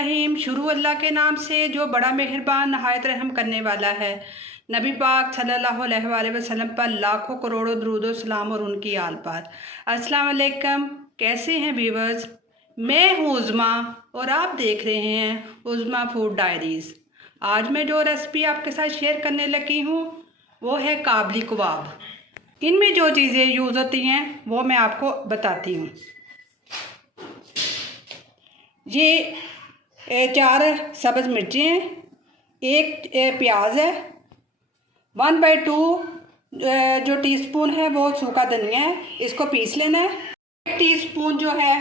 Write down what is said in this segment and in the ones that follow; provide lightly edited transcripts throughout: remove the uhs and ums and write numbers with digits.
रहीम। शुरू अल्लाह के नाम से जो बड़ा मेहरबान नहायत रहम करने वाला है। नबी पाक सल्लल्लाहु अलैहि वसल्लम पर लाखों करोड़ों दुरूद सलाम और उनकी आल पर। अस्सलाम वालेकुम, कैसे हैं व्यूअर्स? मैं हूँ उज़्मा और आप देख रहे हैं उज़्मा फूड डायरीज़। आज मैं जो रेसिपी आपके साथ शेयर करने लगी हूँ वो है काबली कबाब। इनमें जो चीज़ें यूज़ होती हैं वो मैं आपको बताती हूँ। ये 4 सब्ज़ मिर्चें हैं, एक प्याज है, 1/2 जो टीस्पून है वो सूखा धनिया है, इसको पीस लेना है। 1 टीस्पून जो है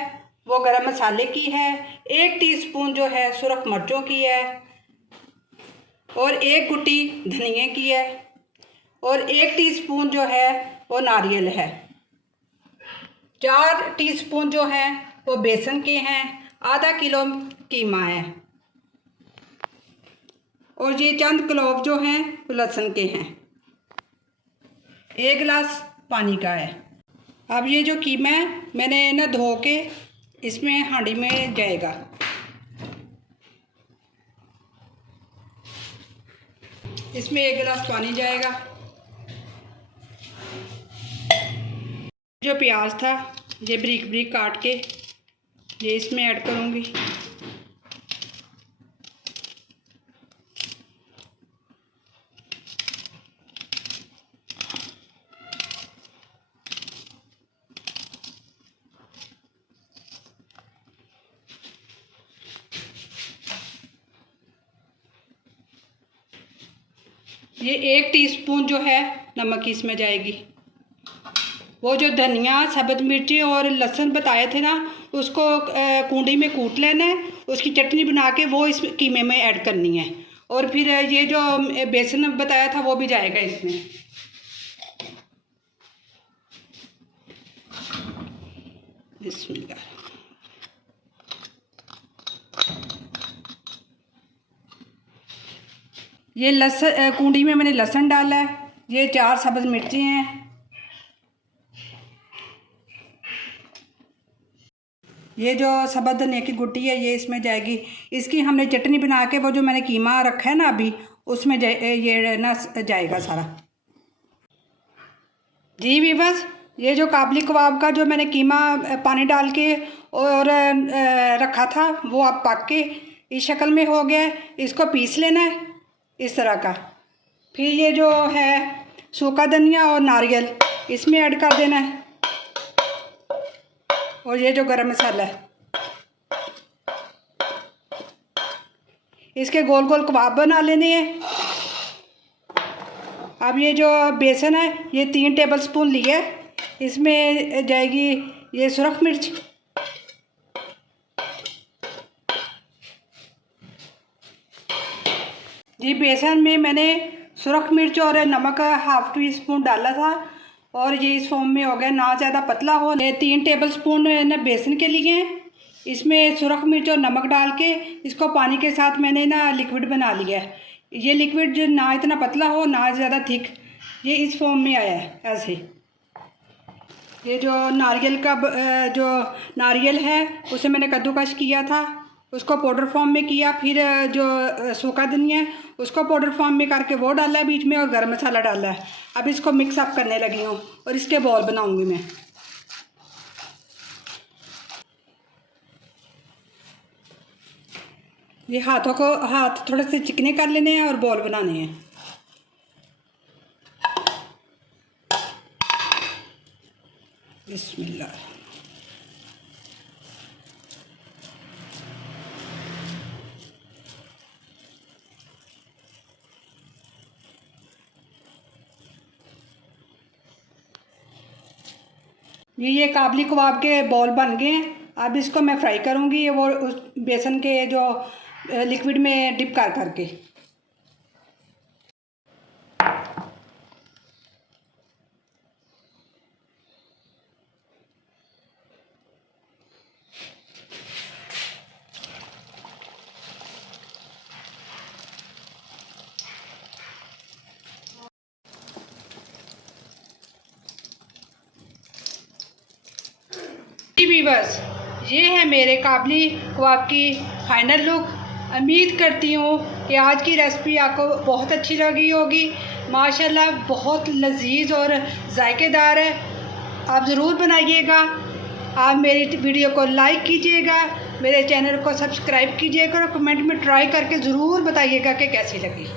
वो गरम मसाले की है, 1 टीस्पून जो है सुरख मिर्चों की है और 1 गुट्टी धनिया की है और 1 टीस्पून जो है वो नारियल है। 4 टीस्पून जो है वो बेसन के हैं, आधा किलो कीमा है और ये चंद क्लोव जो हैं वो लहसुन के हैं। 1 गिलास पानी का है। अब ये जो कीमा है मैंने ना धो के इसमें हांडी में जाएगा। इसमें 1 गिलास पानी जाएगा। जो प्याज था ये बारीक बारीक काट के ये इसमें ऐड करूँगी। ये 1 टीस्पून जो है नमक इसमें जाएगी। वो जो धनिया, सब्ज़ मिर्ची और लहसुन बताए थे ना, उसको कूंडी में कूट लेना है, उसकी चटनी बना के वो इस कीमे में ऐड करनी है। और फिर ये जो बेसन बताया था वो भी जाएगा इसमें। बिस्मिल्लाह। ये लहसुन कूंडी में मैंने लहसुन डाला है। ये 4 सब्ज़ मिर्ची हैं। ये जो सब्ज़ धनिया की गुट्टी है ये इसमें जाएगी। इसकी हमने चटनी बना के वो जो मैंने कीमा रखा है ना अभी उसमें ये ना जाएगा सारा। जी भी बस ये जो काबली कबाब का जो मैंने कीमा पानी डाल के और रखा था वो अब पक के इस शक्ल में हो गया है। इसको पीस लेना है इस तरह का। फिर ये जो है सूखा धनिया और नारियल इसमें ऐड कर देना है और ये जो गरम मसाला है इसके गोल गोल कबाब बना लेने हैं। अब ये जो बेसन है ये 3 टेबलस्पून लिया है। इसमें जाएगी ये सुरख मिर्च, जी बेसन में मैंने सुरख मिर्च और नमक 1/2 टीस्पून डाला था और ये इस फॉर्म में हो गया, ना ज़्यादा पतला हो। 3 टेबलस्पून ना बेसन के लिए हैं। इसमें सुरख मिर्च और नमक डाल के इसको पानी के साथ मैंने ना लिक्विड बना लिया है। ये लिक्विड जो ना इतना पतला हो ना ज़्यादा थिक, ये इस फॉर्म में आया है ऐसे। ये जो नारियल का जो नारियल है उसे मैंने कद्दूकस किया था, उसको पाउडर फॉर्म में किया। फिर जो सूखा धनिया है उसको पाउडर फॉर्म में करके वो डाला है बीच में और गरम मसाला डाला है। अब इसको मिक्स अप करने लगी हूँ और इसके बॉल बनाऊंगी मैं। ये हाथ थोड़े से चिकने कर लेने हैं और बॉल बनाने हैं। बिस्मिल्लाह। ये काबली कबाब के बॉल बन गए हैं। अब इसको मैं फ्राई करूँगी वो उस बेसन के जो लिक्विड में डिप कर करके। जी बस ये है मेरे काबली कबाब की फाइनल लुक। उम्मीद करती हूँ कि आज की रेसिपी आपको बहुत अच्छी लगी होगी। माशाल्लाह बहुत लजीज और जायकेदार है। आप ज़रूर बनाइएगा। आप मेरी वीडियो को लाइक कीजिएगा, मेरे चैनल को सब्सक्राइब कीजिएगा और कमेंट में ट्राई करके ज़रूर बताइएगा कि कैसी लगी।